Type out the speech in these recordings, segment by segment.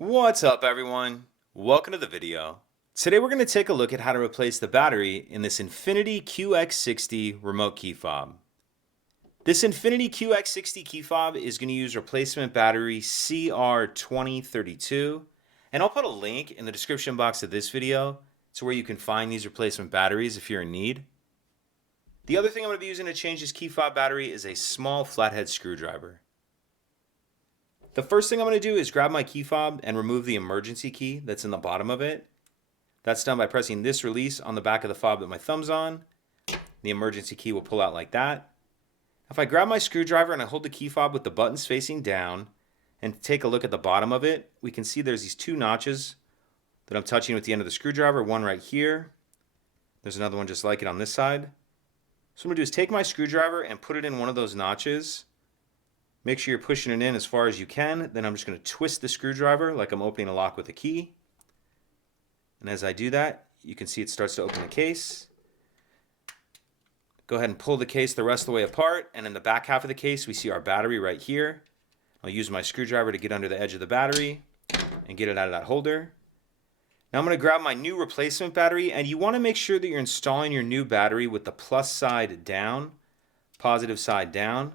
What's up, everyone? Welcome to the video. Today we're going to take a look at how to replace the battery in this Infiniti QX60 remote key fob. This Infiniti QX60 key fob is going to use replacement battery CR2032, and I'll put a link in the description box of this video to where you can find these replacement batteries if you're in need. The other thing I'm going to be using to change this key fob battery is a small flathead screwdriver. The first thing I'm going to do is grab my key fob and remove the emergency key that's in the bottom of it. That's done by pressing this release on the back of the fob that my thumb's on. The emergency key will pull out like that. If I grab my screwdriver and I hold the key fob with the buttons facing down and take a look at the bottom of it, we can see there's these two notches that I'm touching with the end of the screwdriver, one right here. There's another one just like it on this side. So what I'm going to do is take my screwdriver and put it in one of those notches. Make sure you're pushing it in as far as you can. Then I'm just going to twist the screwdriver like I'm opening a lock with a key. And as I do that, you can see it starts to open the case. Go ahead and pull the case the rest of the way apart. And in the back half of the case, we see our battery right here. I'll use my screwdriver to get under the edge of the battery and get it out of that holder. Now I'm going to grab my new replacement battery, and you want to make sure that you're installing your new battery with the plus side down, positive side down.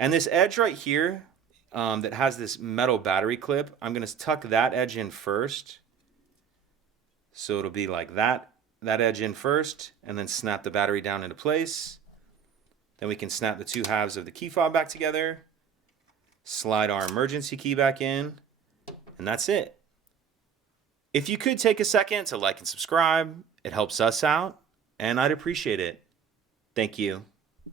And this edge right here that has this metal battery clip, I'm going to tuck that edge in first. So it'll be like that edge in first, and then snap the battery down into place. Then we can snap the two halves of the key fob back together, slide our emergency key back in, and that's it. If you could take a second to like and subscribe, it helps us out, and I'd appreciate it. Thank you.